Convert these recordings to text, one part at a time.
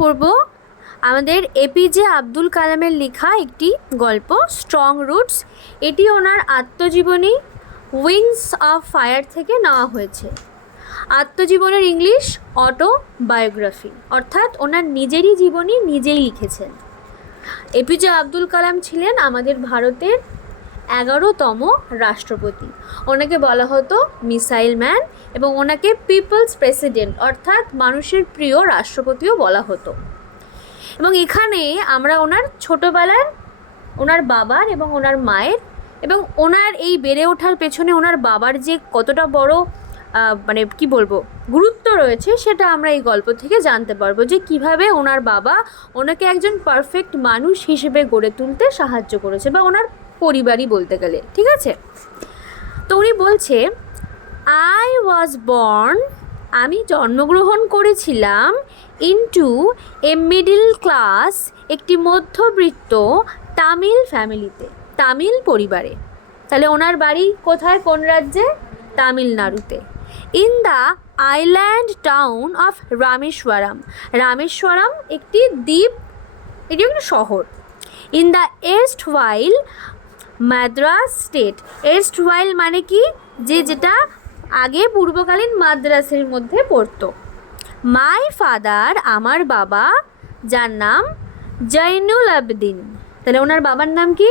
পড়ব আমাদের এপিজে আব্দুল কালামের লেখা একটি গল্প স্ট্রং রুটস। এটি ওনার আত্মজীবনী উইংস অফ ফায়ার থেকে নেওয়া হয়েছে। আত্মজীবনের ইংলিশ অটোবায়োগ্রাফি, অর্থাৎ ওনার নিজেরই জীবনী নিজেই লিখেছেন। এপিজে আব্দুল কালাম ছিলেন আমাদের ভারতের 11তম রাষ্ট্রপতি। ওনাকে বলা হতো মিসাইল ম্যান এবং ওনাকে পিপলস প্রেসিডেন্ট অর্থাৎ মানুষের প্রিয় রাষ্ট্রপতিও বলা হতো। এবং এখানে আমরা ওনার ছোটোবেলার ওনার বাবার এবং ওনার মায়ের এবং ওনার এই বেড়ে ওঠার পেছনে ওনার বাবার যে কতটা বড় মানে কি বলবো গুরুত্ব রয়েছে সেটা আমরা এই গল্প থেকে জানতে পারবো, যে কিভাবে ওনার বাবা ওনাকে একজন পারফেক্ট মানুষ হিসেবে গড়ে তুলতে সাহায্য করেছে, বা ওনার পরিবারই বলতে গেলে, ঠিক আছে। তো উনি বলছে, আই ওয়াজ বর্ন, আমি জন্মগ্রহণ করেছিলাম ইনটু এ মিডল ক্লাস, একটি মধ্যবিত্ত তামিল ফ্যামিলিতে, তামিল পরিবারে। তাহলে ওনার বাড়ি কোথায়, কোন রাজ্যে? তামিলনাড়ুতে। In the island town of Rameswaram, Rameswaram একটি দ্বীপ, এটি একটি শহর। In the erstwhile Madras state, erstwhile মানে কি, যেটা আগে পূর্বকালীন মাদ্রাসের মধ্যে পড়তো। মাই ফাদার, আমার বাবা, যার নাম জৈনুল আবেদিন, তাহলে ওনার বাবার নাম কি?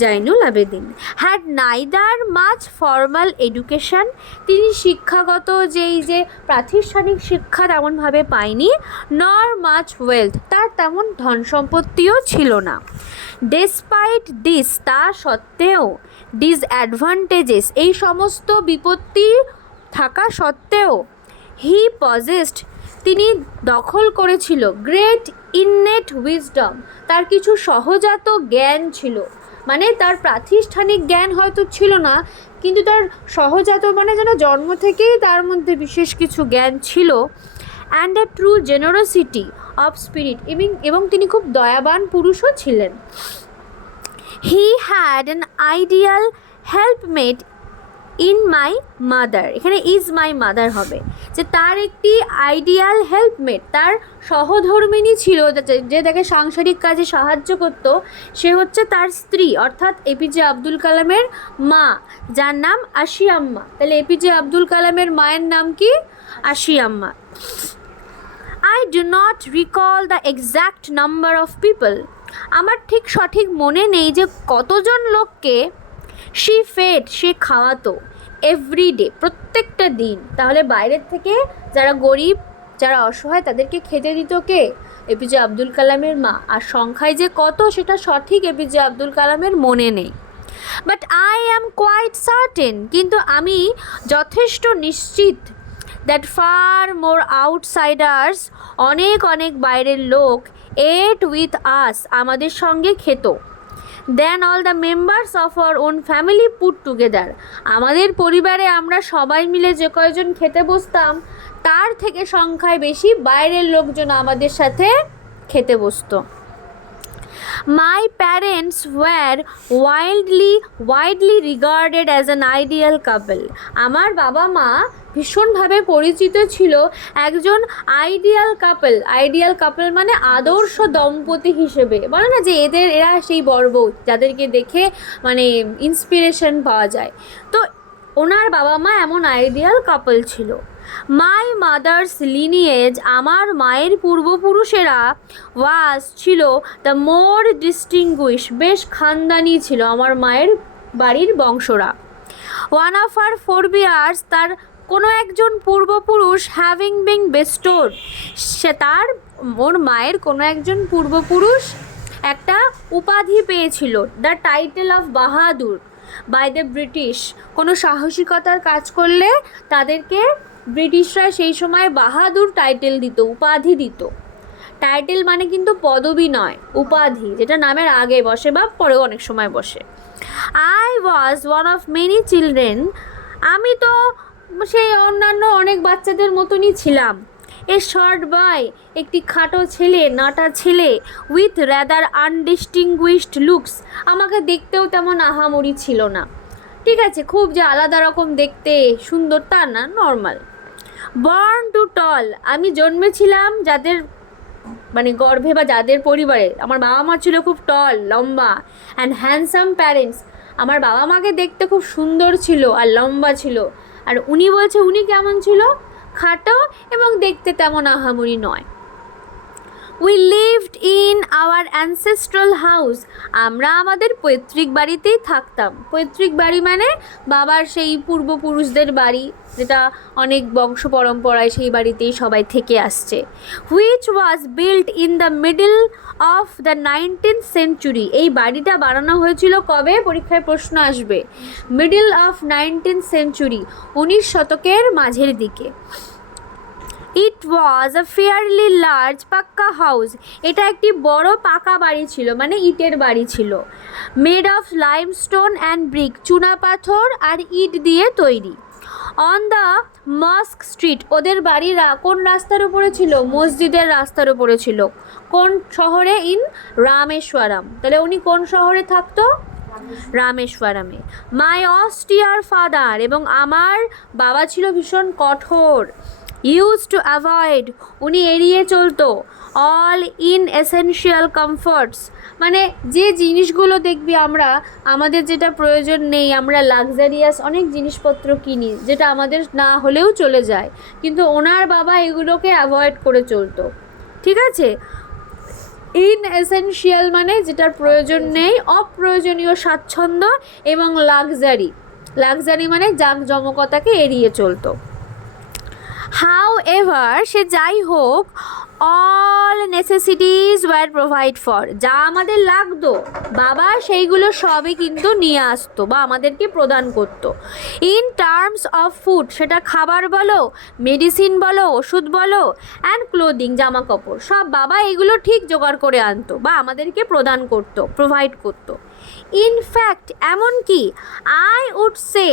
Zainul Abedin. Had neither much formal education, তিনি শিক্ষাগত যে প্রাতিষ্ঠানিক শিক্ষা তেমনভাবে পায়নি। নর মাচ ওয়েলথ, তার তেমন ধন সম্পত্তিও ছিল না। ডেসপাইট দিস, তা সত্ত্বেও, ডিসঅ্যাডভান্টেজেস, এই সমস্ত বিপত্তি থাকা সত্ত্বেও, হি পজেসড, তিনি দখল করেছিল, গ্রেট ইননেট উইজডম, তার কিছু সহজাত জ্ঞান ছিল। মানে তার প্রাতিষ্ঠানিক জ্ঞান হয়তো ছিল না, কিন্তু তার সহজাত মানে যেন জন্ম থেকেই তার মধ্যে বিশেষ কিছু জ্ঞান ছিল। And a true generosity of spirit, এবং তিনি খুব দয়াবান পুরুষও ছিলেন। He had an ideal helpmate in my mother, এখানে ইজ মাই মাদার হবে, যে তার একটি আইডিয়াল হেল্পমেট, তার সহধর্মিণী ছিল, যে তাকে সাংসারিক কাজে সাহায্য করত, সে হচ্ছে তার স্ত্রী, অর্থাৎ এপিজে আব্দুল কালামের মা, যার নাম আশিয়াম্মা। তাহলে এপিজে আব্দুল কালামের মায়ের নাম কি? Ashiamma. I do not recall the exact number of people, আমার ঠিক সঠিক মনে নেই যে কতজন লোককে শি ফেড, সে খাওয়াতো, এভরিডে, প্রত্যেকটা দিন। তাহলে বাইরের থেকে যারা গরিব, যারা অসহায়, তাদেরকে খেতে দিত কে? এপিজে আব্দুল কালামের মা। আর সংখ্যায় যে কত সেটা সঠিক এপিজে আব্দুল কালামের মনে নেই। But I am quite certain, কিন্তু আমি যথেষ্ট নিশ্চিত, দ্যাট ফার মোর আউটসাইডার্স, অনেক অনেক বাইরের লোক, এট উইথ আস, আমাদের সঙ্গে খেত, then all the members of our own family put together, আমাদের পরিবারে আমরা সবাই মিলে যে কয়জন খেতে বসতাম তার থেকে সংখ্যায় বেশি বাইরের লোকজন আমাদের সাথে খেতে বসতো। My parents were widely regarded as an ideal couple, আমার বাবা মা ভীষণভাবে পরিচিত ছিল একজন আইডিয়াল কাপল মানে আদর্শ দম্পতি হিসেবে। বলে না যে এরা সেই বর্বউ যাদেরকে দেখে মানে ইন্সপিরেশন পাওয়া যায়, তো ওনার বাবা মা এমন আইডিয়াল কাপল ছিল। মাই মাদার্স লিনিয়েজ, আমার মায়ের পূর্বপুরুষেরা ওয়াজ ছিল দ্য মোর ডিস্টিংগুইশ, বেশ খানদানি ছিল আমার মায়ের বাড়ির বংশরা। ওয়ান অফ আর ফোরবিয়ার্স, তার কোনো একজন পূর্বপুরুষ, হ্যাভিং বিং বেস্টোড, সে তার ওর মায়ের কোনো একজন পূর্বপুরুষ একটা উপাধি পেয়েছিল, the title of Bahadur by the British, কোনো সাহসিকতার কাজ করলে তাদেরকে ব্রিটিশরা সেই সময় বাহাদুর টাইটেল দিত, উপাধি দিত। টাইটেল মানে কিন্তু পদবি নয়, উপাধি, যেটা নামের আগে বসে বা পরেও অনেক সময় বসে। I was one of many children, আমি তো সেই অন্যান্য অনেক বাচ্চাদের মতনই ছিলাম। এ শর্ট বয়, একটি খাটো ছেলে, নাটা ছেলে, উইথ র্যাদার আনডিস্টিংগুইশড লুকস, আমাকে দেখতেও তেমন আহামরি ছিল না, ঠিক আছে, খুব যে আলাদা রকম দেখতে সুন্দর তা না, নর্মাল। বর্ন টু টল, আমি জন্মেছিলাম যাদের মানে গর্ভে বা যাদের পরিবারে, আমার বাবা মা ছিল খুব টল, লম্বা অ্যান্ড হ্যান্ডসাম প্যারেন্টস। আমার বাবা মাকে দেখতে খুব সুন্দর ছিল আর লম্বা ছিল। আর উনি বলছে উনি কেমন ছিল? খাটো এবং দেখতে তেমন আহামরি নয়। We lived in our ancestral house. আমরা আমাদের পৈতৃক বাড়িতেই থাকতাম। পৈতৃক বাড়ি মানে বাবার সেই পূর্বপুরুষদের বাড়ি, যেটা অনেক বংশ পরম্পরায় সেই বাড়িতেই সবাই থেকে আসছে। Which was built in the middle of the 19th century। এই বাড়িটা বানানো হয়েছিল কবে? পরীক্ষায় প্রশ্ন আসবে। মিডল অফ 19th century, 19 শতকের মাঝের দিকে। ইট ওয়াজ আ ফেয়ারলি লার্জ পাক্কা হাউস। এটা একটি বড় পাকা বাড়ি ছিল, মানে ইটের বাড়ি ছিল। Made of limestone and brick, চুনা পাথর আর ইট দিয়ে তৈরি। অন দ্য মস্ক স্ট্রিট, ওদের বাড়ি কোন রাস্তার উপরে ছিল? মসজিদের রাস্তার উপরে ছিল। কোন শহরে? ইন রামেশ্বরম। তাহলে উনি কোন শহরে থাকতো? রামেশ্বরমে। মাই অস্টিয়ার ফাদার, এবং আমার বাবা ছিল ভীষণ কঠোর। ইউজ টু অ্যাভয়েড, উনি এড়িয়ে চলতো। অল ইনএসেনশিয়াল কমফর্টস, মানে যে জিনিসগুলো দেখবি আমরা আমাদের যেটা প্রয়োজন নেই, আমরা লাক্সারিয়াস অনেক জিনিসপত্র কিনি যেটা আমাদের না হলেও চলে যায়, কিন্তু ওনার বাবা এগুলোকে অ্যাভয়েড করে চলতো। ঠিক আছে? ইনএসেনশিয়াল মানে যেটার প্রয়োজন নেই, অপ্রয়োজনীয় স্বাচ্ছন্দ্য, এবং লাক্সারি, লাক্সারি মানে জাঁকজমকতাকে এড়িয়ে চলতো। হাউএভার, সে যাই হোক, all necessities were provided for, যা আমাদের লাগতো বাবা সেইগুলো সবই কিন্তু নিয়ে আসতো বা আমাদেরকে প্রদান করতো। ইন টার্মস অফ ফুড, সেটা খাবার বলো, মেডিসিন বলো, ওষুধ বলো, অ্যান্ড ক্লোদিং, জামা কাপড়, সব বাবা এগুলো ঠিক জোগাড় করে আনতো বা আমাদেরকে প্রদান করতো, প্রোভাইড করতো। ইনফ্যাক্ট, এমনকি আই উড সে,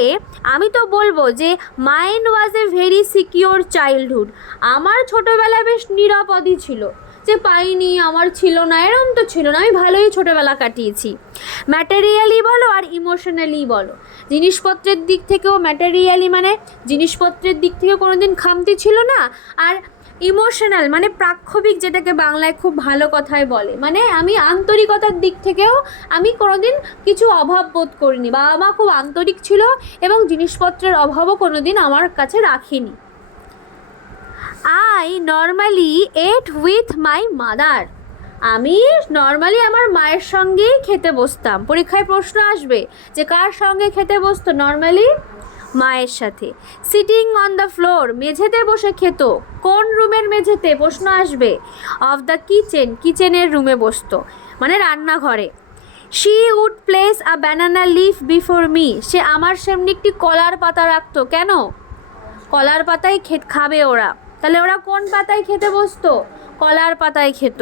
আমি তো বলবো যে mind was a very secure childhood, আমার ছোটোবেলা বেশ নিরাপদই ছিল, যে পাইনি, আমার ছিল না, এরম তো ছিল না, আমি ভালোই ছোটোবেলা কাটিয়েছি। ম্যাটেরিয়ালি বলো আর ইমোশনালি বলো, জিনিসপত্রের দিক থেকেও, ম্যাটেরিয়ালি মানে জিনিসপত্রের দিক থেকেও কোনো দিন খামতি ছিল না, আর ইমোশনাল মানে প্রাক্ষবিক, যেটাকে বাংলায় খুব ভালো কথায় বলে, মানে আমি আন্তরিকতার দিক থেকেও আমি কোনোদিন কিছু অভাব বোধ করিনি। বাবা মা খুব আন্তরিক ছিল এবং জিনিসপত্রের অভাবও কোনোদিন আমার কাছে রাখিনি। I normally at with my mother, আমি নর্মালি আমার মায়ের সঙ্গেই খেতে বসতাম। পরীক্ষায় প্রশ্ন আসবে যে কার সঙ্গে খেতে বসতো? নর্মালি মায়ের সাথে। সিটিং অন দ্য ফ্লোর, মেঝেতে বসে খেত। কোন রুমের মেঝেতে? প্রশ্ন আসবে। অফ দ্য কিচেন, কিচেনের রুমে বসতো, মানে রান্নাঘরে। She would place a banana leaf before me, সে আমার সামনে একটি কলার পাতা রাখতো। কেন? কলার পাতায় খাবে ওরা, তাহলে ওরা কোন পাতায় খেতে বসতো? কলার পাতায় খেত।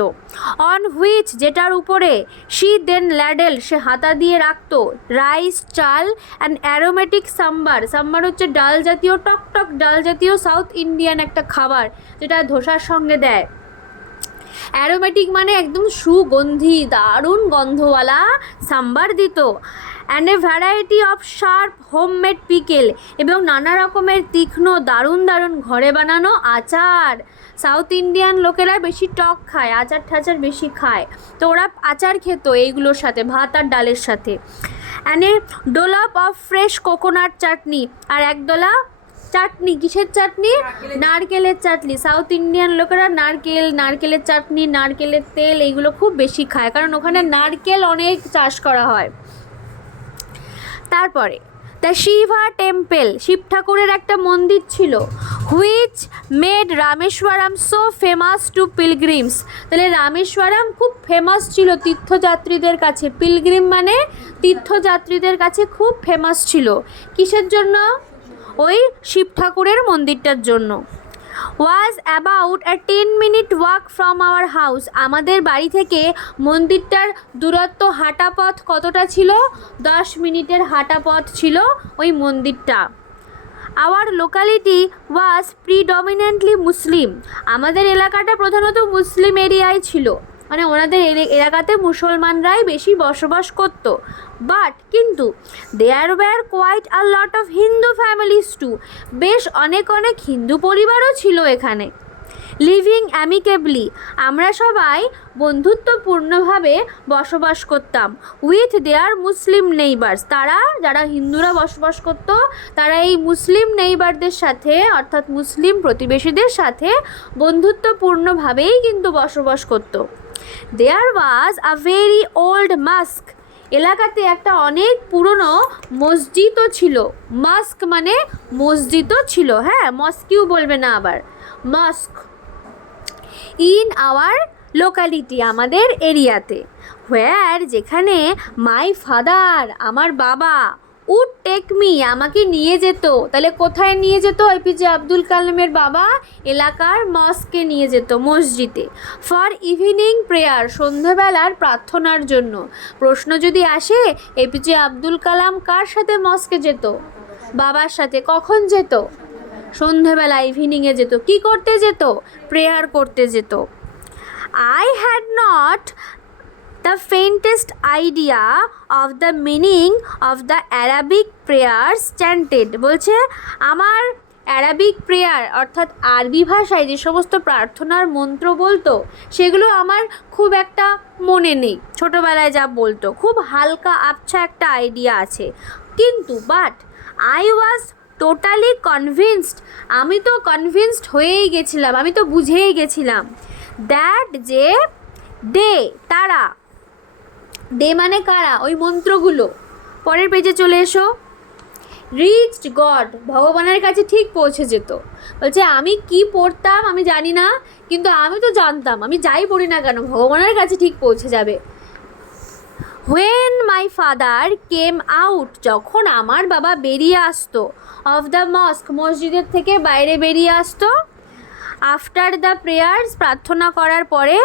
অন হুইচ, যেটার উপরে, শি দেন ল্যাডেল, সে হাতা দিয়ে রাখতো, রাইস, চাল, অ্যান্ড অ্যারোমেটিক সাম্বার, সাম্বার হচ্ছে ডাল জাতীয়, টকটক ডাল জাতীয় সাউথ ইন্ডিয়ান একটা খাবার যেটা ধোসার সঙ্গে দেয়। অ্যারোমেটিক মানে একদম সুগন্ধি, দারুণ গন্ধওয়ালা সাম্বার দিত। And a variety of sharp homemade pickle, এবং নানা রকমের তীক্ষ্ণ দারুণ দারুণ ঘরে বানানো আচার। সাউথ ইন্ডিয়ান লোকেরা বেশি টক খায়, আচার ঠাচার বেশি খায়, তো ওরা আচার খেত এইগুলোর সাথে, ভাত আর ডালের সাথে। And a dollop of fresh coconut chutney, আর একদলা চাটনি, কিসের চাটনি? নারকেলের চাটনি। সাউথ ইন্ডিয়ান লোকেরা নারকেলের চাটনি, নারকেলের তেল এইগুলো খুব বেশি খায়, কারণ ওখানে নারকেল অনেক চাষ করা হয়। তারপরে দ্য শিভা টেম্পল, শিব ঠাকুরের একটা মন্দির ছিল। Which made Rameswaram so famous to pilgrims, তাহলে রামেশ্বরম খুব ফেমাস ছিল তীর্থযাত্রীদের কাছে। পিলগ্রিম মানে তীর্থযাত্রীদের কাছে খুব ফেমাস ছিল। কিসের জন্য? ওই শিব ঠাকুরের মন্দিরটার জন্য। Was about a 10-minute walk from our house, আমাদের বাড়ি থেকে মন্দিরটার দূরত্ব হাঁটা পথ কতটা ছিল? 10 মিনিটের হাঁটা পথ ছিল ওই মন্দিরটা। আওয়ার লোকালিটি ওয়াজ প্রিডমিনেন্টলি মুসলিম, আমাদের এলাকাটা প্রধানত মুসলিম এরিয়ায় ছিল, মানে ওনাদের এলাকাতে মুসলমানরাই বেশি বসবাস করত। বাট কিন্তু there were quite a lot of Hindu families too, বেশ অনেক হিন্দু পরিবারও ছিল এখানে। লিভিং অ্যামিকেবলি, আমরা সবাই বন্ধুত্বপূর্ণভাবে বসবাস করতাম। উইথ দেয়ার মুসলিম নেইবার্স, তারা যারা হিন্দুরা বসবাস করতো তারা এই মুসলিম নেইবারদের সাথে অর্থাৎ মুসলিম প্রতিবেশীদের সাথে বন্ধুত্বপূর্ণভাবেই কিন্তু বসবাস করতো। দেয়ার ওয়াজ আ ভেরি ওল্ড মস্ক, এলাকাতে একটা অনেক পুরনো মসজিদও ছিল। মস্ক মানে মসজিদও ছিল, হ্যাঁ, মস্কিউ বলবে না আবার, মস্ক। ইন আওয়ার লোকালিটি, আমাদের এরিয়াতে। হোয়ার, যেখানে মাই ফাদার, আমার বাবা, উড টেক মি, আমাকে নিয়ে যেত। তাহলে কোথায় নিয়ে যেত এপিজে আব্দুল কালামের বাবা? এলাকার মস্কে নিয়ে যেত, মসজিদে। ফর ইভিনিং প্রেয়ার, সন্ধ্যাবেলার প্রার্থনার জন্য। প্রশ্ন যদি আসে এপিজে আব্দুল কালাম কার সাথে মস্কে যেত? বাবার সাথে। কখন যেত? সন্ধ্যাবেলা, ইভিনিংয়ে যেত। কি করতে যেত? প্রেয়ার করতে যেত। I had not the faintest idea of the meaning of the Arabic prayers chanted, বলছে আমার অ্যারাবিক প্রেয়ার অর্থাৎ আরবি ভাষায় যে সমস্ত প্রার্থনার মন্ত্র বলতো সেগুলো আমার খুব একটা মনে নেই। ছোটোবেলায় যা বলতো খুব হালকা আবছা একটা আইডিয়া আছে, কিন্তু but I was totally convinced, আমি তো কনভিন্সড হয়েই গেছিলাম, আমি তো বুঝেই গেছিলাম। দ্যাট, যে দে, তারা, দে মানে কারা? ওই মন্ত্রগুলো। পরের পেজে চলে এসো। রিচড গড, ভগবানের কাছে ঠিক পৌঁছে যেত। বলছে আমি কি পড়তাম আমি জানি না, কিন্তু আমি তো জানতাম আমি যাই পড়ি না কেন ভগবানের কাছে ঠিক পৌঁছে যাবে। When my father came out, যখন আমার বাবা বেরিয়ে আসতো, অফ দ্য মস্ক, মসজিদের থেকে বাইরে বেরিয়ে আসতো। আফটার দ্য প্রেয়ার্স, প্রার্থনা করার পরে।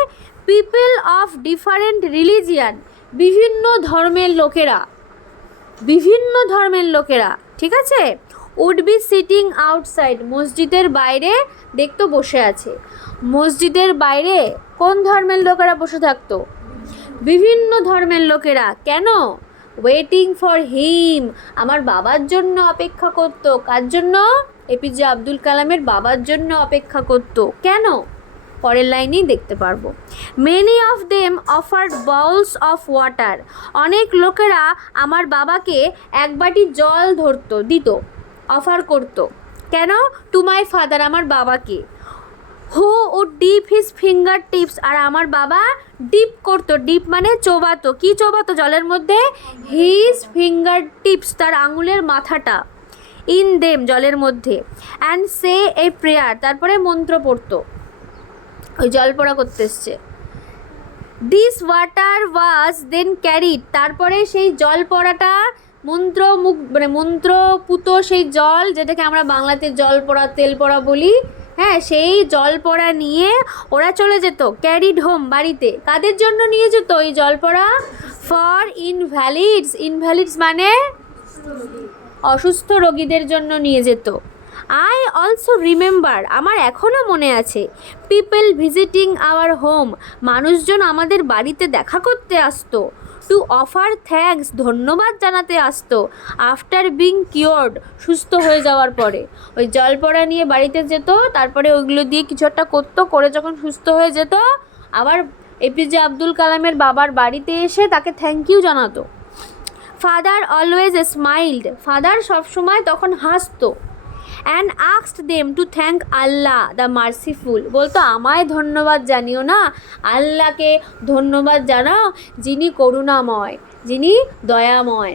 পিপল অফ ডিফারেন্ট রিলিজিয়ান, বিভিন্ন ধর্মের লোকেরা, বিভিন্ন ধর্মের লোকেরা, ঠিক আছে, উড বি সিটিং আউটসাইড, মসজিদের বাইরে দেখতো বসে আছে। মসজিদের বাইরে কোন ধর্মের লোকেরা বসে থাকতো? বিভিন্ন ধর্মের লোকেরা। কেন? ওয়েটিং ফর হিম, আমার বাবার জন্য অপেক্ষা করতো। কার জন্য? এপিজে আব্দুল কালামের বাবার জন্য অপেক্ষা করতো। কেন? পরের লাইনেই দেখতে পারবো। Many of them offered bowels of water, অনেক লোকেরা আমার বাবাকে এক বাটি জল দিত, অফার করতো। কেন? টু মাই ফাদার, আমার বাবাকে। Who would dip his finger tips, আর আমার বাবা ডিপ করতো, ডিপ মানে চোবাতো। কি চোবাতো জলের মধ্যে? হিজ ফিঙ্গার টিপস, তার আঙুলের মাথাটা। ইন দেম, জলের মধ্যে। অ্যান্ড সে এ প্রেয়ার, তারপরে মন্ত্র পড়তো, ওই জল পড়া করতে এসছে। This water was then carried, তারপরে সেই জল পড়াটা মন্ত্রপুত সেই জল, যেটাকে আমরা বাংলাতে জল পড়া তেল পড়া বলি, হ্যাঁ, সেই জল পড়া নিয়ে ওরা চলে যেত। ক্যারিড হোম, বাড়িতে। কাদের জন্য নিয়ে যেত এই জল পড়া? ফর ইনভ্যালিডস, ইনভ্যালিডস মানে অসুস্থ রোগীদের জন্য নিয়ে যেত। আই অলসো রিমেম্বার, আমার এখনও মনে আছে। পিপল ভিজিটিং আওয়ার হোম, মানুষজন আমাদের বাড়িতে দেখা করতে আসতো। টু অফার থ্যাঙ্কস, ধন্যবাদ জানাতে আসতো। আফটার বিং কিওর্ড, সুস্থ হয়ে যাওয়ার পরে। ওই জল পড়া নিয়ে বাড়িতে যেত, তারপরে ওইগুলো দিয়ে কিছু একটা করতো, করে যখন সুস্থ হয়ে যেত আবার এপিজে আব্দুল কালামের বাবার বাড়িতে এসে তাকে থ্যাংক ইউ জানাতো। ফাদার অলওয়েজ স্মাইলড, ফাদার সবসময় তখন হাসতো। And asked them to thank Allah the merciful, বলতো আমায় ধন্যবাদ জানিও না, আল্লাহকে ধন্যবাদ জানাও যিনি করুণাময়, যিনি দয়াময়।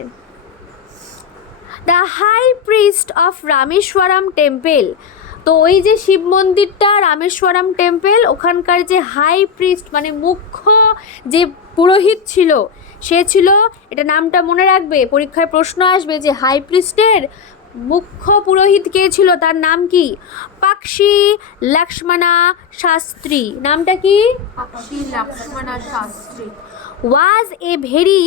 The high priest of Rameswaram temple, তো ওই যে শিব মন্দিরটা রামেশ্বরম টেম্পল, ওখানকার যে হাই প্রিস্ট মানে মুখ্য যে পুরোহিত ছিল, সে ছিল, এটা নামটা মনে রাখবে, পরীক্ষায় প্রশ্ন আসবে যে হাই প্রিস্টের মুখ্য পুরোহিত কে ছিল, তার নাম কি? পাকশি লক্ষ্মণা শাস্ত্রী। নামটা কি? পাকশি লক্ষ্মণা শাস্ত্রী। ওয়াজ এ ভেরি,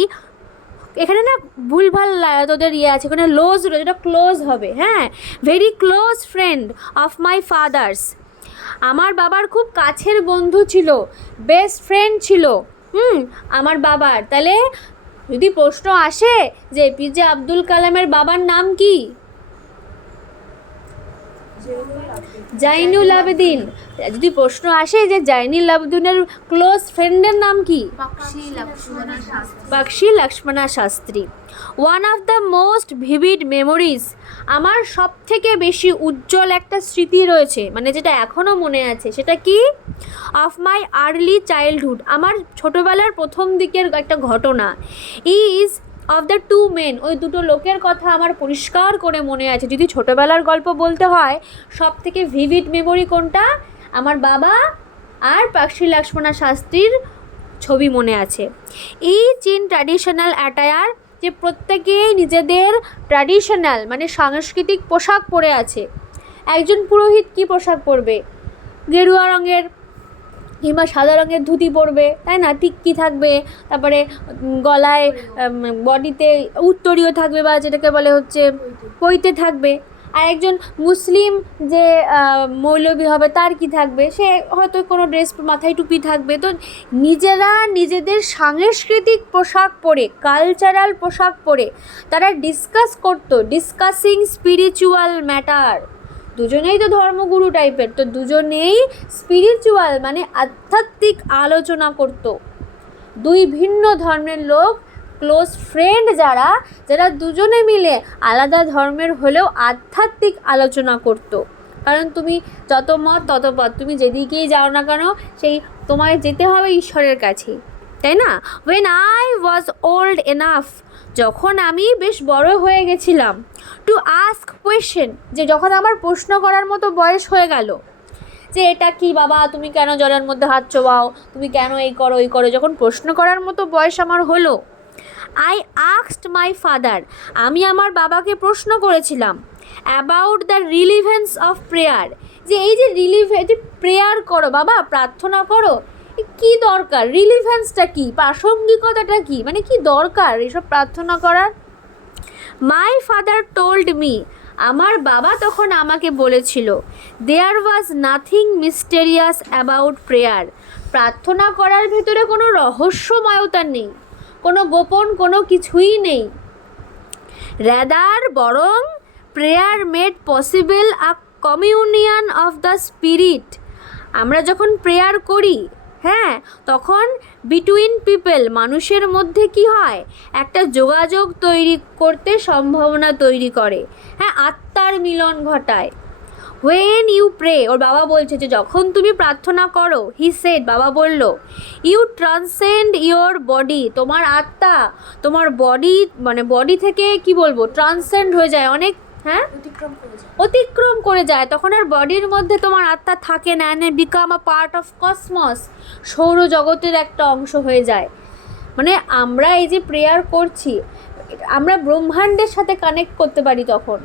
এখানে না ভুলভাল তোদের আছে, এখানে লোজ রয়েছে, এটা ক্লোজ হবে, হ্যাঁ, very close friend of my father's, আমার বাবার খুব কাছের বন্ধু ছিল, বেস্ট ফ্রেন্ড ছিল আমার বাবার। তাহলে যদি প্রশ্ন আসে যে এপিজে আব্দুল কালামের বাবার নাম কি? জাইনুল আবেদিন। যদি প্রশ্ন আসে যে জাইনুল আবেদিনের ক্লোজ ফ্রেন্ডের নাম কি? Bakshi Lakshmana Shastri. Bakshi Lakshmana Shastri. One of the most vivid memories, আমার সব থেকে বেশি উজ্জ্বল একটা স্মৃতি রয়েছে, মানে যেটা এখনও মনে আছে, সেটা কি? অফ মাই আর্লি চাইল্ডহুড, আমার ছোটোবেলার প্রথম দিকের একটা ঘটনা। Is of the two men, ওই দুটো লোকের কথা আমার পরিষ্কার করে মনে আছে। যদি ছোটোবেলার গল্প বলতে হয়, সব থেকে ভিভিড মেমোরি কোনটা? আমার বাবা আর বাক্সি লক্ষ্মণা শাস্ত্রীর ছবি মনে আছে। ইচ ইন ট্র্যাডিশনাল অ্যাটায়ার, যে প্রত্যেকেই নিজেদের ট্র্যাডিশনাল মানে সাংস্কৃতিক পোশাক পরে আছে। একজন পুরোহিত কী পোশাক পরবে? গেরুয়া রঙের কিংবা সাদা রঙের ধুতি পরবে, তাই না? টিক্কি থাকবে, তারপরে গলায় বডিতে উত্তরীয় থাকবে, বা যেটাকে বলে হচ্ছে পৈতে থাকবে। আর একজন মুসলিম যে মৌলবি হবে, তার কি থাকবে? সে হয়তো কোনো ড্রেস, মাথায় টুপি থাকবে। তো নিজেরা নিজেদের সাংস্কৃতিক পোশাক পরে, কালচারাল পোশাক পরে তারা ডিসকাস করতো, ডিসকাসিং স্পিরিচুয়াল ম্যাটার। দুজনেই তো ধর্মগুরু টাইপের, তো দুজনেই স্পিরিচুয়াল মানে আধ্যাত্মিক আলোচনা করত। দুই ভিন্ন ধর্মের লোক, ক্লোজ ফ্রেন্ড যারা, যারা দুজনে মিলে আলাদা ধর্মের হলেও আধ্যাত্মিক আলোচনা করত। কারণ তুমি যত মত তত পথ, তুমি যেদিকেই যাও না কেন, সেই তোমায় যেতে হবে ঈশ্বরের কাছেই, তাই না? When I was old enough, যখন আমি বেশ বড় হয়ে গেছিলাম, টু আস্ক কোয়েশ্চেন, যে যখন আমার প্রশ্ন করার মতো বয়স হয়ে গেল, যে এটা কি বাবা, তুমি কেন জলের মধ্যে হাত চোবাও, তুমি কেন এই করো ওই করো, যখন প্রশ্ন করার মতো বয়স আমার হলো, আই আস্কড মাই ফাদার, আমি আমার বাবাকে প্রশ্ন করেছিলাম, about the relevance of prayer, যে এই যে যে প্রেয়ার করো বাবা, প্রার্থনা করো, কি দরকার, রিলিভেন্সটা কি, প্রাসঙ্গিকতাটা কি, মানে কি দরকার এসব প্রার্থনা করার? মাই ফাদার টোল্ড মি, আমার বাবা তখন আমাকে বলেছিল, there was nothing mysterious about prayer, প্রার্থনা করার ভেতরে কোনো রহস্যময়তা নেই, কোনো গোপন কোনো কিছুই নেই। র্যাদার, বরং prayer made possible a communion of the spirit, আমরা যখন প্রেয়ার করি, হ্যাঁ, তখন বিটুইন পিপল, মানুষের মধ্যে কি হয়, একটা যোগাযোগ তৈরি করতে সম্ভাবনা তৈরি করে, হ্যাঁ, আত্মার মিলন ঘটায়। হোয়েন ইউ প্রে, ওর বাবা বলছে যে যখন তুমি প্রার্থনা করো, হি সেড, বাবা বলল, ইউ ট্রান্সেন্ড ইয়োর বডি, তোমার আত্মা তোমার বডি মানে বডি থেকে কি বলবো, ট্রান্সেন্ড হয়ে যায়, অনেক, হ্যাঁ, অতিক্রম করে যায়, তখন আর বডির মধ্যে তোমার আত্মা থাকে না, and become a part of cosmos, সৌরজগতের একটা অংশ হয়ে যায়। মানে আমরা এই যে প্রেয়ার করছি, আমরা ব্রহ্মাণ্ডের সাথে কানেক্ট করতে পারি তখন।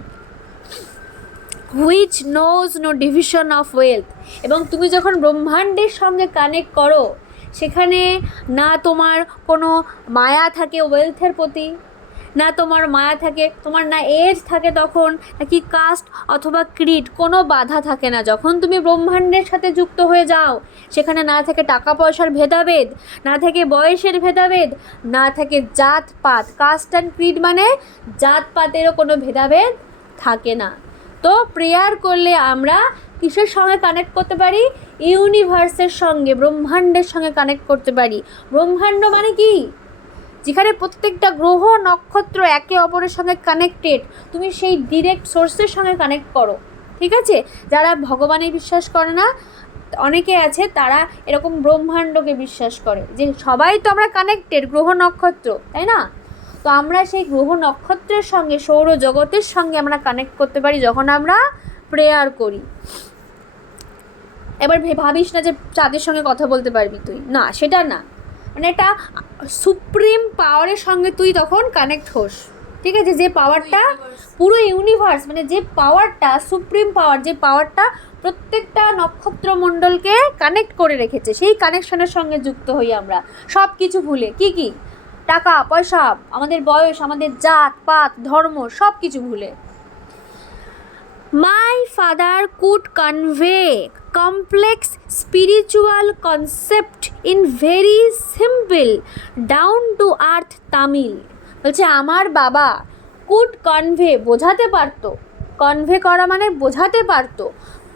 Which knows no division of wealth, এবং তুমি যখন ব্রহ্মাণ্ডের সঙ্গে কানেক্ট করো, সেখানে না তোমার কোনো মায়া থাকে ওয়েলথের প্রতি, না তোমার মায়া থাকে, তোমার না এজ থাকে তখন, নাকি কাস্ট অথবা ক্রিড, কোনো বাধা থাকে না। যখন তুমি ব্রহ্মাণ্ডের সাথে যুক্ত হয়ে যাও, সেখানে না থাকে টাকা পয়সার ভেদাভেদ, না থাকে বয়সের ভেদাভেদ, না থাকে জাতপাত, কাস্ট অ্যান্ড ক্রিড মানে জাতপাতেরও কোনো ভেদাভেদ থাকে না। তো প্রেয়ার করলে আমরা কিসের সঙ্গে কানেক্ট করতে পারি? ইউনিভার্সের সঙ্গে, ব্রহ্মাণ্ডের সঙ্গে কানেক্ট করতে পারি। ব্রহ্মাণ্ড মানে কি? যেখানে প্রত্যেকটা গ্রহ নক্ষত্র একে অপরের সঙ্গে কানেক্টেড, তুমি সেই ডিরেক্ট সোর্সের সঙ্গে কানেক্ট করো, ঠিক আছে? যারা ভগবানে বিশ্বাস করে না, অনেকে আছে তারা এরকম ব্রহ্মাণ্ডকে বিশ্বাস করে, যে সবাই তো আমরা কানেক্টেড গ্রহ নক্ষত্র, তাই না? তো আমরা সেই গ্রহ নক্ষত্রের সঙ্গে, সৌরজগতের সঙ্গে আমরা কানেক্ট করতে পারি যখন আমরা প্রেয়ার করি। এবার ভাবিস না যে চাঁদের সঙ্গে কথা বলতে পারবি তুই, না, সেটা না, মানে একটা সুপ্রিম পাওয়ারের সঙ্গে তুই তখন কানেক্ট হোস, ঠিক আছে? যে পাওয়ারটা পুরো ইউনিভার্স, মানে যে পাওয়ারটা সুপ্রিম পাওয়ার, যে পাওয়ারটা প্রত্যেকটা নক্ষত্রমণ্ডলকে কানেক্ট করে রেখেছে, সেই কানেকশনের সঙ্গে যুক্ত হই আমরা, সব কিছু ভুলে। কি কি? টাকা পয়সা, আমাদের বয়স, আমাদের জাত পাত, ধর্ম, সব কিছু ভুলে। My father could convey complex spiritual concept in very simple down to earth Tamil, বলছে আমার বাবা could convey, বোঝাতে পারতো, কনভে করা মানে বোঝাতে পারতো,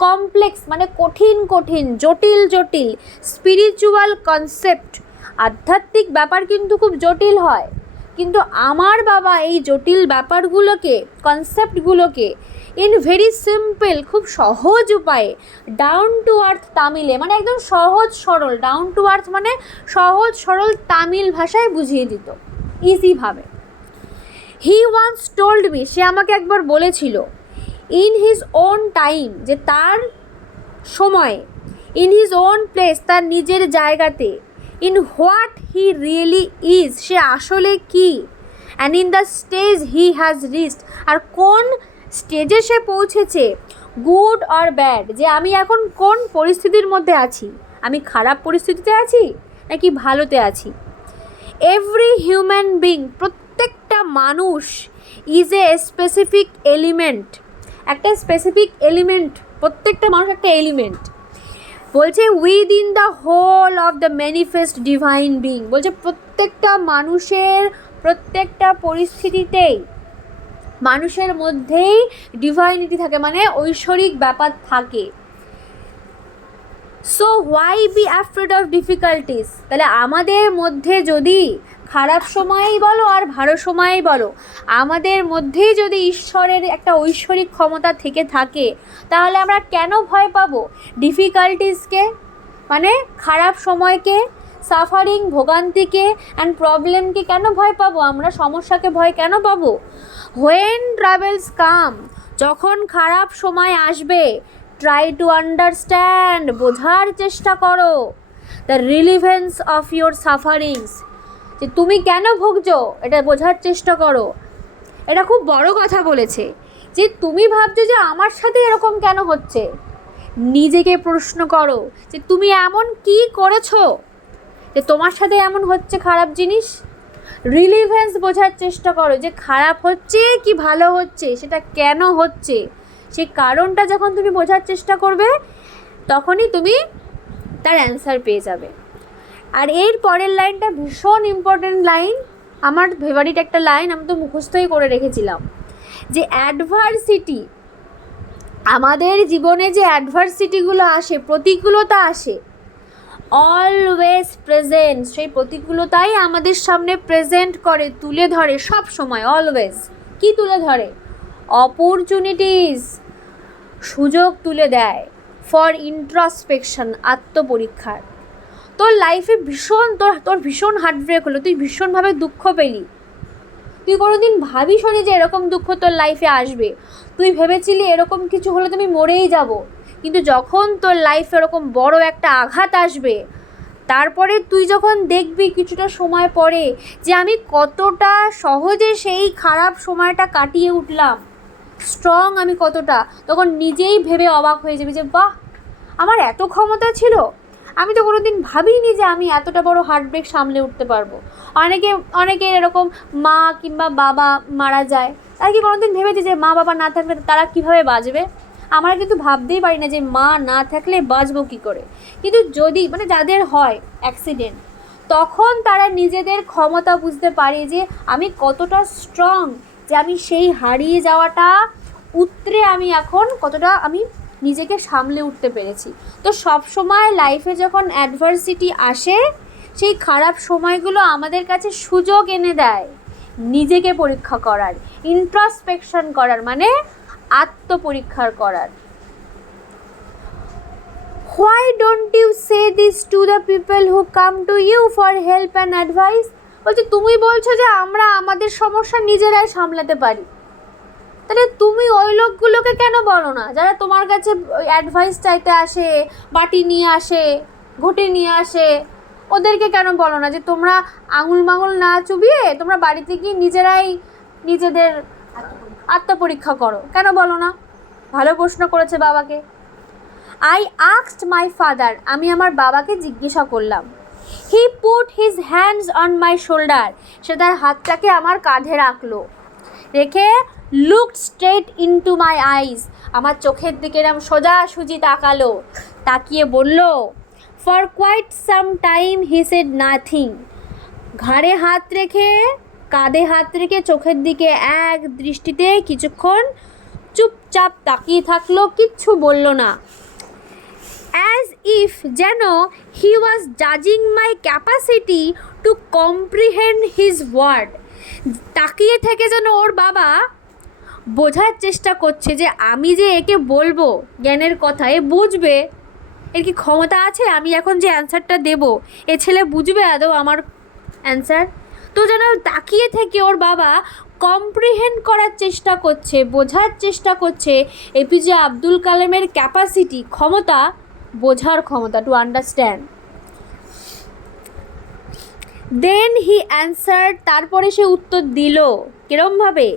কমপ্লেক্স মানে কঠিন কঠিন, জটিল জটিল, স্পিরিচুয়াল কনসেপ্ট, আধ্যাত্মিক ব্যাপার কিন্তু খুব জটিল হয়, কিন্তু আমার বাবা এই জটিল ব্যাপারগুলোকে, কনসেপ্টগুলোকে ইন ভেরি সিম্পল, খুব সহজ উপায়ে, ডাউন টু আর্থ তামিলে, মানে একদম সহজ সরল, ডাউন টু আর্থ মানে সহজ সরল তামিল ভাষায় বুঝিয়ে দিত, ইজিভাবে। হি ওয়ান্স টোল্ড মি, সে আমাকে একবার বলেছিল, ইন হিজ ওন টাইম, যে তার সময়ে, ইন হিজ ওন প্লেস, তার নিজের জায়গাতে, in what he really is, সে আসলে কি, and in the stage he has reached, আর কোন স্টেজে সে পৌঁছেছে, গুড অর ব্যাড, যে আমি এখন কোন পরিস্থিতির মধ্যে আছি, আমি খারাপ পরিস্থিতিতে আছি নাকি ভালোতে আছি। এভরি হিউম্যান বিং, প্রত্যেকটা মানুষ, ইজ এ স্পেসিফিক এলিমেন্ট, একটা স্পেসিফিক এলিমেন্ট, প্রত্যেকটা মানুষ একটা এলিমেন্ট। বলছে within the whole of the manifest divine being, বলছে প্রত্যেকটা মানুষের প্রত্যেকটা পরিস্থিতিতেই মানুষের মধ্যেই ডিভাইনিটি থাকে, মানে ঐশ্বরিক ব্যাপার থাকে। So why be afraid of difficulties, তাহলে আমাদের মধ্যে যদি খারাপ সময়েই বলো আর ভালো সময়েই বলো, আমাদের মধ্যেই যদি ঈশ্বরের একটা ঐশ্বরিক ক্ষমতা থেকে থাকে, তাহলে আমরা কেন ভয় পাবো ডিফিকাল্টিসকে, মানে খারাপ সময়কে, সাফারিং, ভোগান্তিকে অ্যান্ড প্রবলেমকে কেন ভয় পাবো, আমরা সমস্যাকে ভয় কেন পাবো। হোয়েন ট্রাভেলস কাম, যখন খারাপ সময় আসবে, ট্রাই টু আন্ডারস্ট্যান্ড, বোঝার চেষ্টা করো, the relevance of your sufferings, যে তুমি কেন ভুগছো এটা বোঝার চেষ্টা করো। এটা খুব বড় কথা বলেছে, যে তুমি ভাবছো যে আমার সাথে এরকম কেন হচ্ছে, নিজেকে প্রশ্ন করো যে তুমি এমন কি করেছো যে তোমার সাথে এমন হচ্ছে খারাপ জিনিস। রিলিভেন্স বোঝার চেষ্টা করো, যে খারাপ হচ্ছে কি ভালো হচ্ছে, সেটা কেন হচ্ছে, সেই কারণটা যখন তুমি বোঝার চেষ্টা করবে, তখনই তুমি তার অ্যান্সার পেয়ে যাবে। আর এর পরের লাইনটা ভীষণ ইম্পর্টেন্ট লাইন, আমার ফেভারিট একটা লাইন, আমি তো মুখস্থই করে রেখেছিলাম, যে অ্যাডভার্সিটি, আমাদের জীবনে যে অ্যাডভার্সিটিগুলো আসে, প্রতিকূলতা আসে, অলওয়েজ প্রেজেন্ট, সেই প্রতিকূলতাই আমাদের সামনে প্রেজেন্ট করে, তুলে ধরে সব সময়, অলওয়েজ কি তুলে ধরে, অপরচুনিটিস, সুযোগ তুলে দেয়, ফর ইন্ট্রোস্পেকশন, আত্মপরীক্ষার। তোর লাইফে ভীষণ তোর ভীষণ হার্টব্রেক হলো, তুই ভীষণভাবে দুঃখ পেলি, তুই কোনোদিন ভাবিস নি যে এরকম দুঃখ তোর লাইফে আসবে, তুই ভেবেছিলি এরকম কিছু হলে তুমি মরেই যাব, কিন্তু যখন তোর লাইফে এরকম বড় একটা আঘাত আসবে, তারপরে তুই যখন দেখবি কিছুটা সময় পরে যে আমি কতটা সহজে সেই খারাপ সময়টা কাটিয়ে উঠলাম, স্ট্রং আমি কতটা, তখন নিজেই ভেবে অবাক হয়ে যাবি যে বাহ, আমার এত ক্ষমতা ছিল, আমি তো কোনোদিন ভাবিনি যে আমি এতটা বড় হার্টব্রেক সামলে উঠতে পারবো। অনেকের এরকম মা কিংবা বাবা মারা যায়, তারা কি কোনোদিন ভেবেছে যে মা বাবা না থাকলে তারা কীভাবে বাঁচবে। আমরা কিন্তু ভাবতেই পারি না যে মা না থাকলে বাঁচবো কী করে, কিন্তু যদি মানে যাদের হয় অ্যাক্সিডেন্ট, তখন তারা নিজেদের ক্ষমতা বুঝতে পারে যে আমি কতটা স্ট্রং, যে আমি সেই হারিয়ে যাওয়াটা উতরে আমি এখন কতটা আমি নিজেকে সামলে উঠতে পেরেছি। তো সব সময় লাইফে যখন অ্যাডভার্সিটি আসে, সেই খারাপ সময়গুলো আমাদের কাছে সুযোগ এনে দেয় নিজেকে পরীক্ষা করার, ইন্ট্রোস্পেকশন করার, মানে আত্মপরীক্ষার করার। Why don't you say this to the people who come to you for help and advice, বলছে তুমি বলছো যে আমরা আমাদের সমস্যা নিজেরাই সামলাতে পারি, তাহলে তুমি ওই লোকগুলোকে কেন বলো না যারা তোমার কাছে অ্যাডভাইস চাইতে আসে, বাটি নিয়ে আসে, ঘটি নিয়ে আসে, ওদেরকে কেন বলো না যে তোমরা আঙুল মাঙুল না চুবিয়ে তোমরা বাড়িতে গিয়ে নিজেরাই নিজেদের আত্মপরীক্ষা করো, কেন বলো না। ভালো প্রশ্ন করেছে বাবাকে। আই আস্কড মাই ফাদার, আমি আমার বাবাকে জিজ্ঞাসা করলাম। He put his hands on my shoulder, সে তার হাতটাকে আমার কাঁধে রাখলো, রেখে looked straight into my eyes, আমার চোখের দিকে এরম সোজাসুজি তাকালো, তাকিয়ে বলল, for quite some time he said nothing, ঘাড়ে হাত রেখে, কাঁধে হাত রেখে, চোখের দিকে এক দৃষ্টিতে কিছুক্ষণ চুপচাপ তাকিয়ে থাকলো, কিচ্ছু বলল না। অ্যাজ ইফ যেন হি ওয়াজ জাজিং my capacity to comprehend his word. তাকিয়ে থেকে যেন ওর বাবা বোঝার চেষ্টা করছে যে আমি যে একে বলবো জ্ঞানের কথা, এ বুঝবে, এর কি ক্ষমতা আছে, আমি এখন যে অ্যান্সারটা দেবো এ ছেলে বুঝবে আদৌ আমার অ্যান্সার। তো যেন তাকিয়ে থেকে ওর বাবা কম্প্রিহেন্ড করার চেষ্টা করছে, বোঝার চেষ্টা করছে এপিজে আব্দুল কালামের ক্যাপাসিটি, ক্ষমতা, বোঝার ক্ষমতা, to understand. Then he answer, তারপরে সে উত্তর দিল, কিরমভাবে?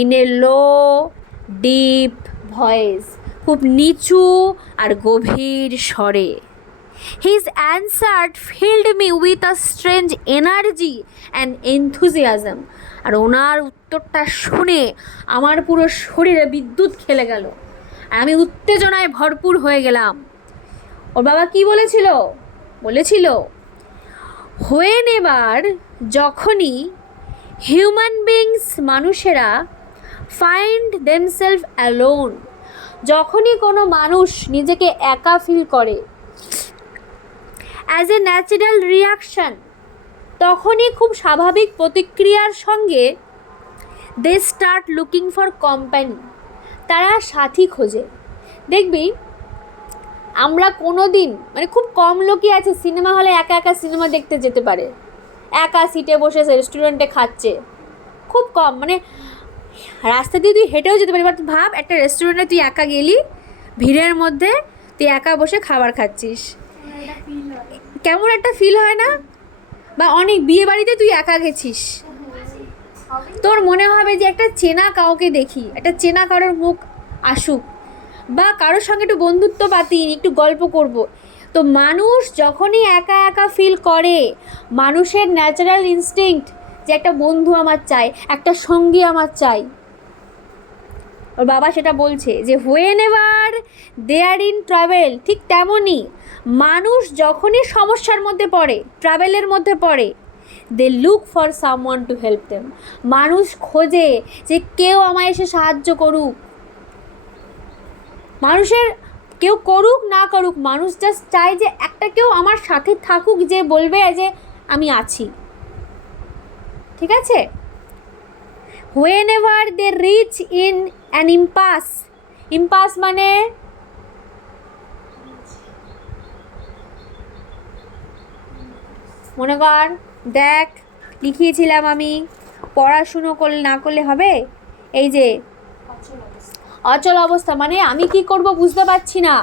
In a low deep voice, খুব নিচু আর গভীর স্বরে। His answer filled me with a strange energy and enthusiasm. আর ওনার উত্তরটা শুনে আমার পুরো শরীরে বিদ্যুৎ খেলে গেল, আমি উত্তেজনায় ভরপুর হয়ে গেলাম। ওর বাবা কি বলেছিল? বলেছিল, হোয়েন এবার, যখনই হিউম্যান বিংস, মানুষেরা, ফাইন্ড দেমসেলফ অ্যালোন, যখনই কোনো মানুষ নিজেকে একা ফিল করে, অ্যাজ এ ন্যাচারাল রিয়াকশান, তখনই খুব স্বাভাবিক প্রতিক্রিয়ার সঙ্গে they start looking for company, তারা সাথী খোঁজে। দেখবি আমরা কোনো দিন, মানে খুব কম লোকই আছে সিনেমা হলে একা একা সিনেমা দেখতে যেতে পারে, একা সিটে বসে রেস্টুরেন্টে খাচ্ছে, খুব কম, মানে রাস্তা দিয়ে তুই হেঁটেও যেতে পারি, বাট ভাব একটা রেস্টুরেন্টে তুই একা গেলি, ভিড়ের মধ্যে তুই একা বসে খাবার খাচ্ছিস, কেমন একটা ফিল হয় না? বা অনেক বিয়ে বাড়িতে তুই একা গেছিস, তোর মনে হবে যে একটা চেনা কাউকে দেখি, একটা চেনা কারোর মুখ আসুক, বা কারোর সঙ্গে একটু বন্ধুত্ব পাতি, একটু গল্প করব। তো মানুষ যখনই একা একা ফিল করে, মানুষের ন্যাচারাল ইনস্টিংক্ট যে একটা বন্ধু আমার চাই, একটা সঙ্গী আমার চাই। ওর বাবা সেটা বলছে যে whenever they are in travel, ঠিক তেমনই মানুষ যখনই সমস্যার মধ্যে পড়ে, ট্রাভেলের মধ্যে পড়ে, they look for someone to help them, মানুষ খোঁজে যে কেউ আমায় এসে সাহায্য করুক। মানুষের কেউ করুক না করুক, মানুষ জাস্ট চায় যে একটা কেউ আমার সাথে থাকুক, যে বলবে যে আমি আছি, ঠিক আছে? Whenever they reach in an impasse, impasse মানে মনে কর, দেখ লিখিয়েছিলাম আমি, পড়াশুনো করলে না করলে হবে, এই যে অচল অবস্থা, মানে আমি কি করব বুঝতে পারছি না,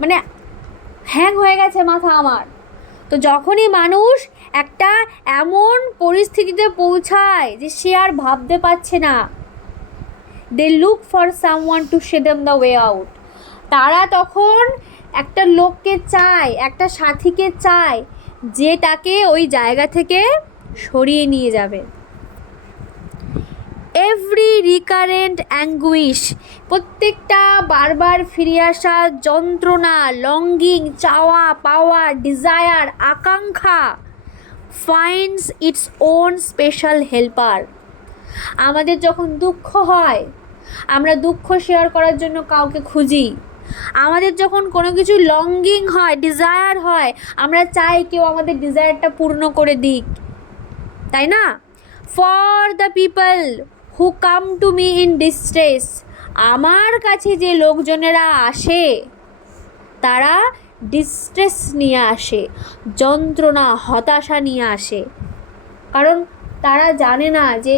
মানে হ্যাং হয়ে গেছে মাথা আমার। তো যখনই মানুষ একটা এমন পরিস্থিতিতে পৌঁছায় যে সে আর ভাবতে পারছে না, they look for someone to show them the way out, তারা তখন একটা লোককে চায়, একটা সাথীকে চায় যে তাকে ওই জায়গা থেকে সরিয়ে নিয়ে যাবে। এভরি রিকারেন্ট অ্যাঙ্গুইশ, প্রত্যেকটা বারবার ফিরে আসা যন্ত্রণা, লঙ্গিং, চাওয়া পাওয়া, ডিজায়ার, আকাঙ্ক্ষা, finds its own special helper. আমাদের যখন দুঃখ হয়, আমরা দুঃখ শেয়ার করার জন্য কাউকে খুঁজি, আমাদের যখন কোনো কিছু লঙ্গিং হয়, ডিজায়ার হয়, আমরা চাই কেউ আমাদের ডিজায়ারটা পূর্ণ করে দিক, তাই না? For the people who come to me in distress, আমার কাছে যে লোকজনেরা আসে তারা ডিস্ট্রেস নিয়ে আসে, যন্ত্রণা, হতাশা নিয়ে আসে, কারণ তারা জানে না যে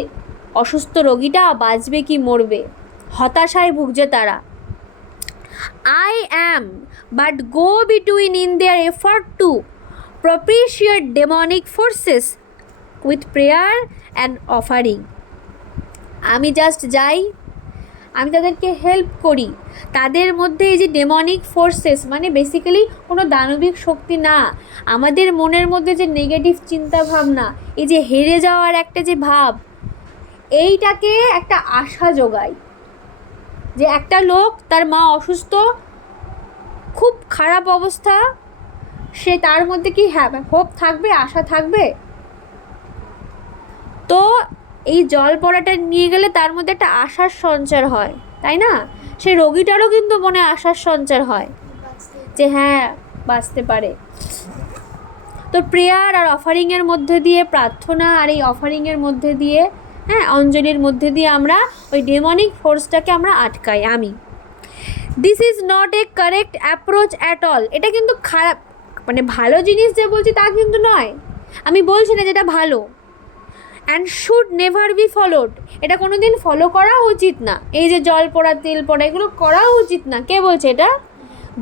অসুস্থ রোগীটা বাঁচবে কি মরবে, হতাশায় ভুগছে তারা। I am but go between in their effort to propitiate demonic forces with prayer and offering. আমি জাস্ট যাই, আমি তাদেরকে হেল্প করি, তাদের মধ্যে এই যে ডেমনিক ফোর্সেস, মানে বেসিক্যালি কোনো দানবিক শক্তি না, আমাদের মনের মধ্যে যে নেগেটিভ চিন্তা ভাবনা, এই যে হেরে যাওয়ার একটা যে ভাব, এইটাকে একটা আশা যোগায়। যে একটা লোক, তার মা অসুস্থ, খুব খারাপ অবস্থা, সে তার মধ্যে কি হোপ থাকবে, আশা থাকবে? তো এই জল পড়াটা নিয়ে গেলে তার মধ্যে একটা আশার সঞ্চার হয়, তাই না? সেই রোগীটারও কিন্তু মনে আশার সঞ্চার হয় যে হ্যাঁ বাঁচতে পারে। তো প্রেয়ার আর অফারিংয়ের মধ্যে দিয়ে, প্রার্থনা আর এই অফারিংয়ের মধ্যে দিয়ে, হ্যাঁ অঞ্জলির মধ্যে দিয়ে আমরা ওই ডেমনিক ফোর্সটাকে আমরা আটকাই। This is not a correct approach at all. এটা কিন্তু খারাপ, মানে ভালো জিনিস যে বলছি তা কিন্তু নয়, আমি বলছি না যেটা ভালো। And should never be followed, এটা কোনো দিন ফলো করা উচিত না। এই যে জল পড়া, তেল পড়া, এগুলো করা উচিত না। কে বলছে এটা?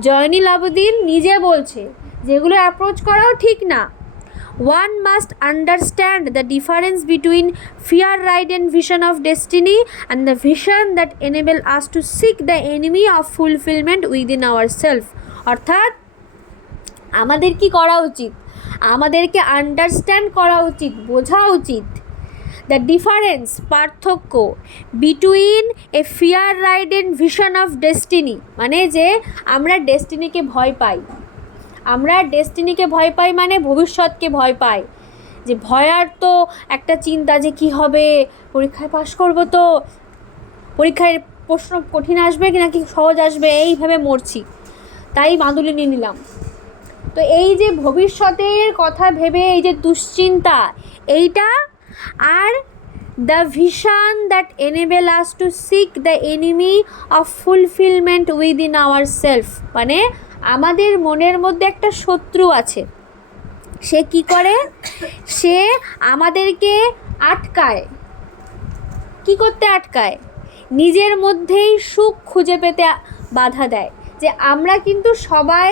জয়নুল আবেদিন নিজে বলছে যেগুলো অ্যাপ্রোচ করাও ঠিক না। One must understand the difference between fear-ridden vision of destiny and the vision that enable us to seek the enemy of fulfillment within ourselves. অর্থাৎ আমাদের কি করা উচিত? আমাদেরকে আন্ডারস্ট্যান্ড করা উচিত, বোঝা উচিত দ্য ডিফারেন্স, পার্থক্য between A fear রাইডেন vision of destiny, মানে যে আমরা ডেস্টিনিকে ভয় পাই, আমরা ডেস্টিনিকে ভয় পাই মানে ভবিষ্যৎকে ভয় পাই, যে ভয়ার তো একটা চিন্তা যে কি হবে, পরীক্ষায় পাশ করবো তো, পরীক্ষায় প্রশ্ন কঠিন আসবে কি নাকি সহজ আসবে, এইভাবে মরছি, তাই মাদুলি নিয়ে নিলাম। তো এই যে ভবিষ্যতের কথা ভেবে এই যে দুশ্চিন্তা, এইটা আর the vision that enable us to seek the enemy of fulfilment within our self, মানে আমাদের মনের মধ্যে একটা শত্রু আছে, সে কি করে? সে আমাদেরকে আটকায়। কি করতে আটকায়? নিজের মধ্যেই সুখ খুঁজে পেতে বাধা দেয়। যে আমরা কিন্তু সবাই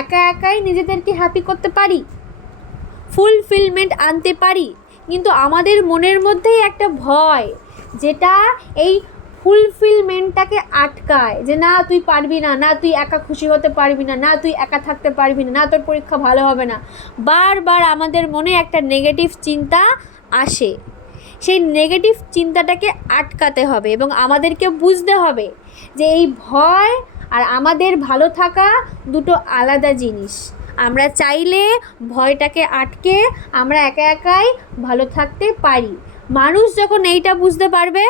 একা একাই নিজেদেরকে হ্যাপি করতে পারি, ফুলফিলমেন্ট আনতে পারি, কিন্তু আমাদের মনের মধ্যেই একটা ভয় যেটা এই ফুলফিলমেন্টটাকে আটকায়, যে না তুই পারবি না, না তুই একা খুশি হতে পারবি না, না তুই একা থাকতে পারবি না, না তোর পরীক্ষা ভালো হবে না। বারবার আমাদের মনে একটা নেগেটিভ চিন্তা আসে। সেই নেগেটিভ চিন্তাটাকে আটকাতে হবে এবং আমাদেরকে বুঝতে হবে যে এই ভয় আর আমাদের ভালো থাকা দুটো আলাদা জিনিস। আমরা চাইলে ভয়টাকে আটকে আমরা একা একাই ভালো থাকতে পারি। মানুষ যখন এইটা বুঝতে পারবে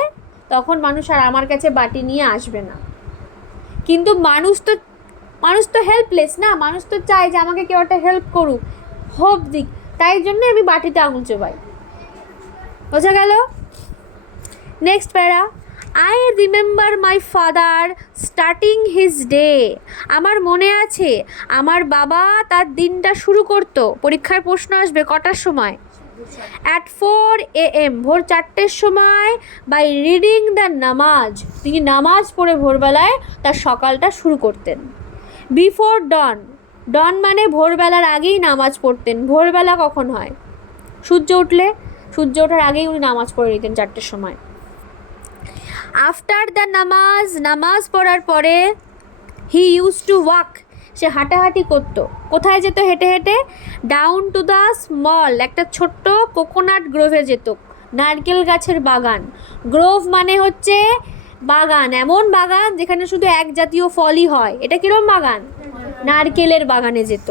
তখন মানুষ আর আমার কাছে বাটি নিয়ে আসবে না। কিন্তু মানুষ তো হেল্পলেস না, মানুষ তো চায় যে আমাকে কেউ একটা হেল্প করুক, হোপ দিক, তাই জন্য আমি বাটিতে আঙুল চোবাই। বোঝা গেল? নেক্সট প্যারা, I remember my father starting his day. আমার মনে আছে আমার বাবা তার দিনটা শুরু করতো, পরীক্ষার প্রশ্ন আসবে কটার সময়? অ্যাট 4 AM, ভোর 4টের সময়, বাই রিডিং দ্য নামাজ, তিনি নামাজ পড়ে ভোরবেলায় তার সকালটা শুরু করতেন। বিফোর ডন, ডন মানে ভোরবেলার আগেই নামাজ পড়তেন। ভোরবেলা কখন হয়? সূর্য উঠলে, সূর্য ওঠার আগেই উনি নামাজ পড়ে নিতেন 4টের সময়। আফটার দ্য নামাজ, নামাজ পড়ার পরে হি ইউজ টু ওয়াক, সে হাঁটাহাঁটি করতো। কোথায় যেত হেঁটে হেঁটে? ডাউন টু দ্য স্মল, একটা ছোট্ট কোকোনাট গ্রোভে যেত, নারকেল গাছের বাগান। গ্রোভ মানে হচ্ছে বাগান, এমন বাগান যেখানে শুধু এক জাতীয় ফলই হয়। এটা কিরম বাগান? নারকেলের বাগানে যেত।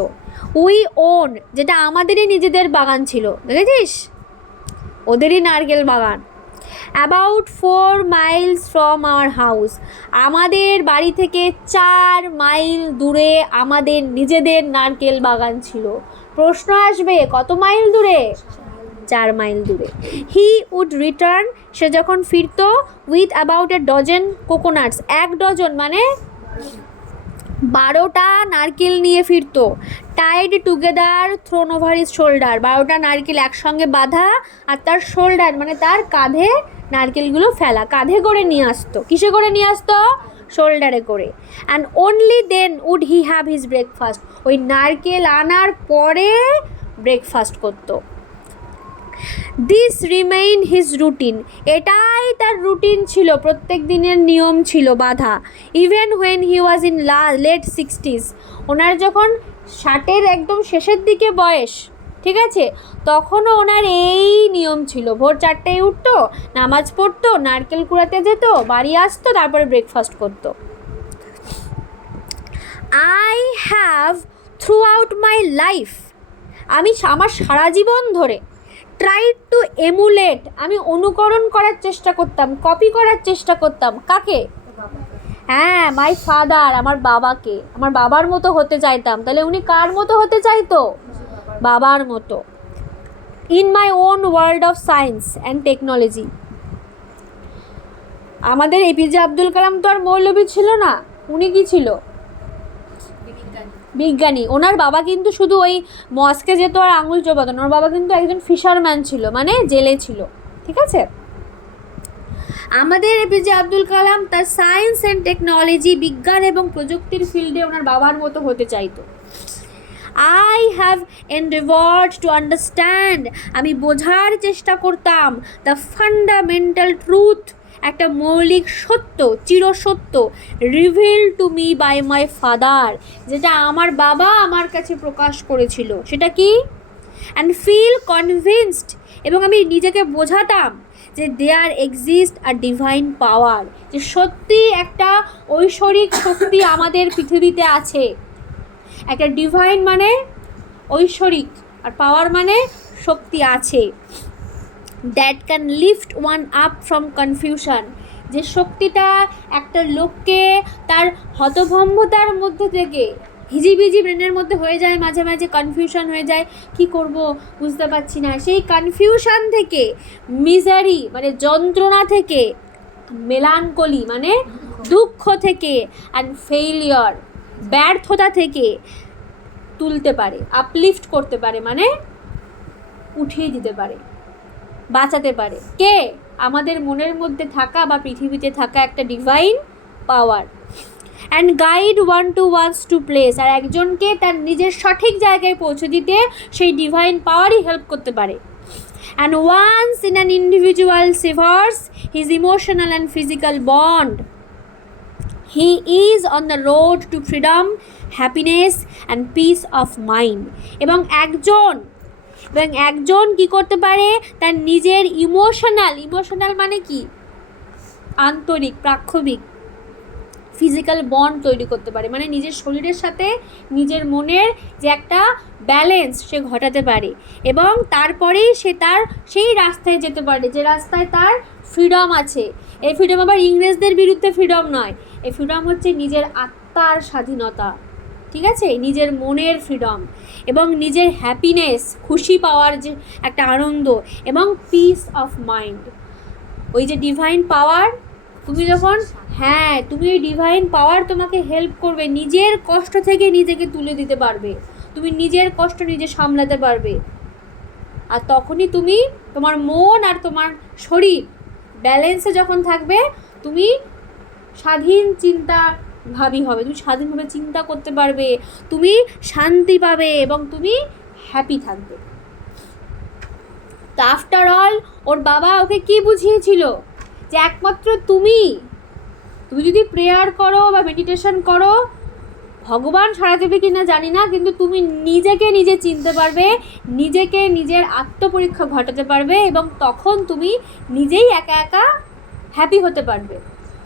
উই ওন, যেটা আমাদেরই নিজেদের বাগান ছিল, দেখেছিস? ওদেরই নারকেল বাগান। About 4 miles from our house, আমাদের বাড়ি থেকে 4 মাইল দূরে আমাদের নিজেদের নারকেল বাগান ছিল। প্রশ্ন আসবে কত মাইল দূরে? 4 মাইল দূরে। হি উড রিটার্ন, সে যখন ফিরতো, with about a dozen coconuts, 1 dozen মানে 12টা নারকেল নিয়ে ফিরতো। Tied together thrown over his shoulder, 12টা নারকেল একসঙ্গে বাঁধা আর তার শোল্ডার মানে তার কাঁধে নারকেলগুলো ফেলা, কাঁধে করে নিয়ে আসতো। কিসে করে নিয়ে আসতো? শোল্ডারে করে। And only then would he have his breakfast, ওই নারকেল আনার পরে ব্রেকফাস্ট করতো। দিস রিমেইন হিজ রুটিন, এটাই তার রুটিন ছিল, প্রত্যেক দিনের নিয়ম ছিল বাঁধা। Even when he was in late 60s, ওনার যখন 60-এর একদম শেষের দিকে বয়স, ঠিক আছে, তখনও ওনার এই নিয়ম ছিল। ভোর 4টায় উঠতো, নামাজ পড়তো, নারকেল কুড়াতে যেত, বাড়ি আসতো, তারপরে ব্রেকফাস্ট করতো। I have through out my life, আমি আমার সারা জীবন ধরে ট্রাইড টু এমুলেট, আমি অনুকরণ করার চেষ্টা করতাম, কপি করার চেষ্টা করতাম, কাকে? হ্যাঁ, মাই ফাদার, আমার বাবাকে, আমার বাবার মতো হতে চাইতাম। তাহলে উনি কার মতো হতে চাইতো? বাবার মতো। In my own world of science and technology. আমাদের এপিজে আব্দুল কালাম তো আর মৌলবী ছিল না, উনি কি ছিল? বিজ্ঞানী। ওনার বাবা কিন্তু শুধু ওই মস্কে যেত আর আঙুল চোবাতো না, ওনার বাবা কিন্তু একজন ফিশারম্যান ছিল, মানে জেলে ছিল, ঠিক আছে? আমাদের এপিজে আব্দুল কালাম তার সায়েন্স অ্যান্ড টেকনোলজি, বিজ্ঞান এবং প্রযুক্তির ফিল্ডে ওনার বাবার মতো হতে চাইতো। আই হ্যাভ এন্ডেভার্ড টু আন্ডারস্ট্যান্ড, আমি বোঝার চেষ্টা করতাম, দ্য ফান্ডামেন্টাল ট্রুথ, একটা মৌলিক সত্য, চিরসত্য, reveal to me by my father, যেটা আমার বাবা আমার কাছে প্রকাশ করেছিল। সেটা কি? অ্যান্ড ফিল কনভিন্সড, এবং আমি নিজেকে বোঝাতাম যে দেয়ার এক্সিস্ট আ ডিভাইন পাওয়ার, যে সত্যি একটা ঐশ্বরিক শক্তি আমাদের পৃথিবীতে আছে। একটা ডিভাইন মানে ঐশ্বরিক, আর পাওয়ার মানে শক্তি আছে। That can lift one up from confusion, যে শক্তিটা একটা লোককে তার হতভম্বতার মধ্যে থেকে, হিজিবিজি ব্রেনের মধ্যে হয়ে যায়, মাঝে মাঝে কনফিউশন হয়ে যায়, কি করব বুঝতে পারছি না, সেই কনফিউশন থেকে, মিজারি মানে যন্ত্রণা থেকে, মেলানকলি মানে দুঃখ থেকে, অ্যান্ড ফেইলিয়র ব্যর্থতা থেকে তুলতে পারে, আপলিফট করতে পারে, মানে উঠিয়ে দিতে পারে, বাঁচাতে পারে। কে? আমাদের মনের মধ্যে থাকা বা পৃথিবীতে থাকা একটা divine power. And guide one to one's to place, আর একজনকে তার নিজের সঠিক জায়গায় পৌঁছে দিতে সেই ডিভাইন পাওয়ারই হেল্প করতে পারে। And once in an individual severs his emotional and physical bond, he is on the road to freedom, happiness and peace of mind. এবং একজন কি করতে পারে? তার নিজের ইমোশনাল মানে কি? আন্তরিক, প্রাক্ষবিক, ফিজিক্যাল বন্ড তৈরি করতে পারে, মানে নিজের শরীরের সাথে নিজের মনের যে একটা ব্যালেন্স সে ঘটাতে পারে, এবং তারপরেই সে তার সেই রাস্তায় যেতে পারে যে রাস্তায় তার ফ্রিডম আছে। এই ফ্রিডম আবার ইংরেজদের বিরুদ্ধে ফ্রিডম নয়, এই ফ্রিডম হচ্ছে নিজের আত্মার স্বাধীনতা, ঠিক আছে? নিজের মনের ফ্রিডম, এবং নিজের হ্যাপিনেস, খুশি পাওয়ার যে একটা আনন্দ, এবং পিস অফ মাইন্ড। ওই যে ডিভাইন পাওয়ার, তুমি যখন, হ্যাঁ, তুমি ওই ডিভাইন পাওয়ার তোমাকে হেল্প করবে, নিজের কষ্ট থেকে নিজেকে তুলে দিতে পারবে, তুমি নিজের কষ্ট নিজে সামলাতে পারবে, আর তখনই তুমি, তোমার মন আর তোমার শরীর ব্যালেন্সে যখন থাকবে, তুমি স্বাধীন চিন্তা ভাবী হবে, তুমি স্বাধীনভাবে চিন্তা করতে পারবে, তুমি শান্তি পাবে, এবং তুমি হ্যাপি থাকবে। তো আফটার অল ওর বাবা ওকে কি বুঝিয়েছিল? যে একমাত্র তুমি যদি প্রেয়ার করো বা মেডিটেশন করো, ভগবান সাড়া দেবে কি না জানি না, কিন্তু তুমি নিজেকে নিজে চিনতে পারবে, নিজেকে নিজের আত্মপরীক্ষা ঘটাতে পারবে, এবং তখন তুমি নিজেই একা একা হ্যাপি হতে পারবে,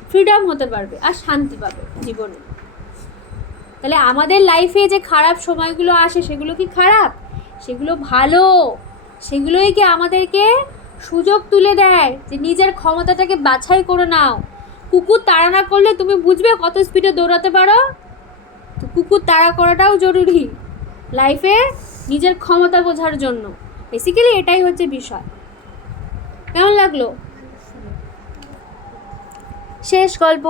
ফ্রিডম হতে পারবে, আর শান্তি পাবে জীবনে। তাহলে আমাদের লাইফে যে খারাপ সময়গুলো আসে, সেগুলো কি খারাপ? সেগুলো ভালো, সেগুলোই কি আমাদেরকে সুযোগ তুলে দেয় যে নিজের ক্ষমতাটাকে বাছাই করে নাও। কুকুর তাড়া না করলে তুমি বুঝবে কত স্পিডে দৌড়াতে পারো, তো কুকুর তাড়া করাটাও জরুরি লাইফে নিজের ক্ষমতা বোঝার জন্য। বেসিক্যালি এটাই হচ্ছে বিষয়। কেমন লাগলো? শেষ গল্প।